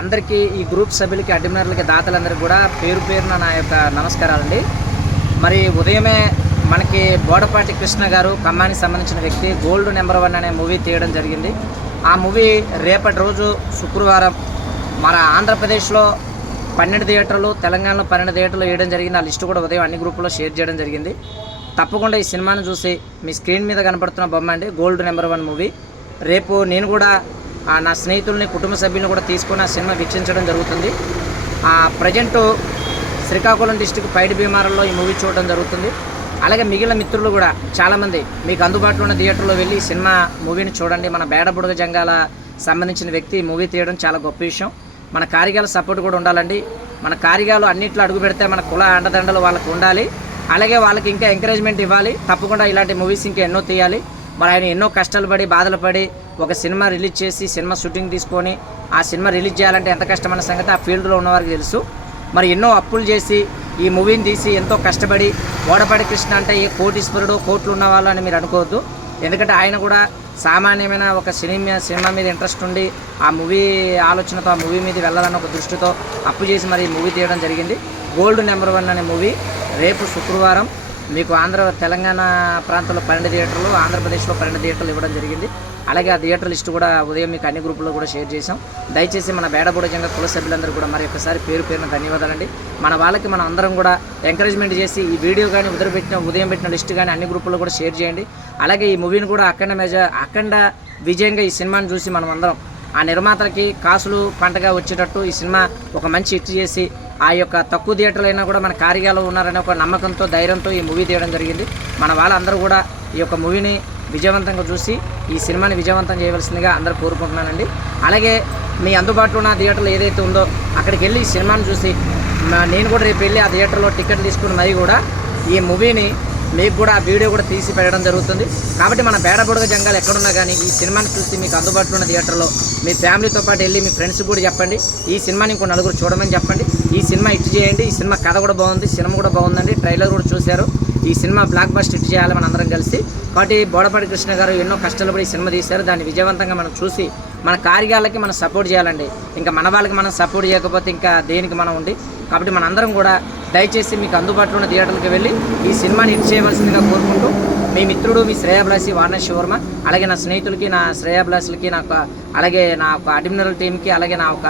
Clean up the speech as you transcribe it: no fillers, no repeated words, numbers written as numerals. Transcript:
అందరికీ ఈ గ్రూప్ సభ్యులకి అడ్మినర్లకి దాతలందరికీ కూడా పేరు పేరున నా యొక్క నమస్కారాలండి. మరి ఉదయమే మనకి బోడపాటి కృష్ణ గారు ఖమ్మానికి సంబంధించిన వ్యక్తి గోల్డ్ నెంబర్ 1 అనే మూవీ తీయడం జరిగింది. ఆ మూవీ రేపటి రోజు శుక్రవారం మన ఆంధ్రప్రదేశ్లో 12 థియేటర్లు, తెలంగాణలో 12 థియేటర్లు వేయడం జరిగింది. ఆ లిస్టు కూడా ఉదయం అన్ని గ్రూపుల్లో షేర్ చేయడం జరిగింది. తప్పకుండా ఈ సినిమాను చూసి మీ స్క్రీన్ మీద కనపడుతున్న బొమ్మ అండి గోల్డ్ నెంబర్ 1 మూవీ. రేపు నేను కూడా నా స్నేహితుల్ని, కుటుంబ సభ్యులను కూడా తీసుకొని ఆ సినిమా వీక్షించడం జరుగుతుంది. ప్రజెంట్ శ్రీకాకుళం డిస్టిక్ పైడి భీమారంలో ఈ మూవీ చూడడం జరుగుతుంది. అలాగే మిగిలిన మిత్రులు కూడా చాలామంది మీకు అందుబాటులో ఉన్న థియేటర్లో వెళ్ళి ఈ సినిమా మూవీని చూడండి. మన బేడబుడగ జంగాల సంబంధించిన వ్యక్తి ఈ మూవీ తీయడం చాలా గొప్ప విషయం. మన కారిగాల సపోర్ట్ కూడా ఉండాలండి. మన కారిగాలు అన్నింటిలో అడుగు పెడితే మన కుల అండదండలు వాళ్ళకు ఉండాలి. అలాగే వాళ్ళకి ఇంకా ఎంకరేజ్మెంట్ ఇవ్వాలి. తప్పకుండా ఇలాంటి మూవీస్ ఇంకా ఎన్నో తీయాలి. మరి ఆయన ఎన్నో కష్టాలు పడి, బాధలు పడి ఒక సినిమా రిలీజ్ చేసి, సినిమా షూటింగ్ తీసుకొని ఆ సినిమా రిలీజ్ చేయాలంటే ఎంత కష్టమైన సంగతి ఆ ఫీల్డ్లో ఉన్నవారికి తెలుసు. మరి ఎన్నో అప్పులు చేసి ఈ మూవీని తీసి ఎంతో కష్టపడి, బోడపాటి కృష్ణ అంటే ఏ కోటీశ్వరుడు, కోట్లు ఉన్నవాళ్ళు అని మీరు అనుకోవద్దు. ఎందుకంటే ఆయన కూడా సామాన్యమైన ఒక సినిమా మీద ఇంట్రెస్ట్ ఉండి ఆ మూవీ ఆలోచనతో, ఆ మూవీ మీద వెళ్ళాలన్న ఒక దృష్టితో అప్పు చేసి మరి ఈ మూవీ తీయడం జరిగింది. గోల్డ్ నెంబర్ 1 అనే మూవీ రేపు శుక్రవారం మీకు తెలంగాణ ప్రాంతంలో 12 థియేటర్లు, ఆంధ్రప్రదేశ్లో 12 థియేటర్లు ఇవ్వడం జరిగింది. అలాగే ఆ థియేటర్ లిస్టు కూడా ఉదయం మీకు అన్ని గ్రూపుల్లో కూడా షేర్ చేసాం. దయచేసి మన బేడబుడ జంగ కుల సభ్యులందరూ కూడా మరి ఒకసారి పేరు పేరున ధన్యవాదాలండి. మన వాళ్ళకి మనం అందరం కూడా ఎంకరేజ్మెంట్ చేసి ఈ వీడియో కానీ ఉదయం పెట్టిన లిస్టు కానీ అన్ని గ్రూపుల్లో కూడా షేర్ చేయండి. అలాగే ఈ మూవీని కూడా అఖండ విజయంగా ఈ సినిమాని చూసి మనం అందరం ఆ నిర్మాతలకి కాసులు పంటగా వచ్చేటట్టు ఈ సినిమా ఒక మంచి హిట్ చేసి ఆ యొక్క తక్కువ థియేటర్లు అయినా కూడా మన కారిగాలో ఉన్నారనే ఒక నమ్మకంతో, ధైర్యంతో ఈ మూవీ తీయడం జరిగింది. మన వాళ్ళందరూ కూడా ఈ యొక్క మూవీని విజయవంతంగా చూసి ఈ సినిమాని విజయవంతం చేయవలసిందిగా అందరూ కోరుకుంటున్నానండి. అలాగే మీ అందుబాటులో ఉన్న థియేటర్లు ఏదైతే ఉందో అక్కడికి వెళ్ళి ఈ సినిమాని చూసి నేను కూడా రేపు వెళ్ళి ఆ థియేటర్లో టికెట్ తీసుకుని మరి కూడా ఈ మూవీని మీకు కూడా ఆ వీడియో కూడా తీసి పెట్టడం జరుగుతుంది. కాబట్టి మన బేడబుడగ జంగాలు ఎక్కడున్నా కానీ ఈ సినిమాని చూసి మీకు అందుబాటులో ఉన్న థియేటర్లో మీ ఫ్యామిలీతో పాటు వెళ్ళి మీ ఫ్రెండ్స్కి కూడా చెప్పండి. ఈ సినిమాని ఇంకో నలుగురు చూడమని చెప్పండి. ఈ సినిమా హిట్ చేయండి. ఈ సినిమా కథ కూడా బాగుంది, సినిమా కూడా బాగుందండి. ట్రైలర్ కూడా చూశారు. ఈ సినిమా బ్లాక్ బస్టర్ హిట్ చేయాలి మన అందరం కలిసి. కాబట్టి బోడపాటి కృష్ణ గారు ఎన్నో కష్టాలు పడి ఈ సినిమా తీశారు. దాన్ని విజయవంతంగా మనం చూసి మన కారిగాళ్ళకి మనం సపోర్ట్ చేయాలండి. ఇంకా మన వాళ్ళకి మనం సపోర్ట్ చేయకపోతే ఇంకా దేనికి మనం ఉండి. కాబట్టి మనందరం కూడా దయచేసి మీకు అందుబాటులో ఉన్న థియేటర్లకు వెళ్ళి ఈ సినిమాని హిట్ చేయవలసిందిగా కోరుకుంటూ మీ మిత్రుడు, మీ శ్రేయాభిలాషి వారణాసి వర్మ, అలాగే నా స్నేహితులకి, నా శ్రేయాభిలాషులకి, అలాగే నా ఒక అడ్మినరల్ టీంకి, అలాగే నా ఒక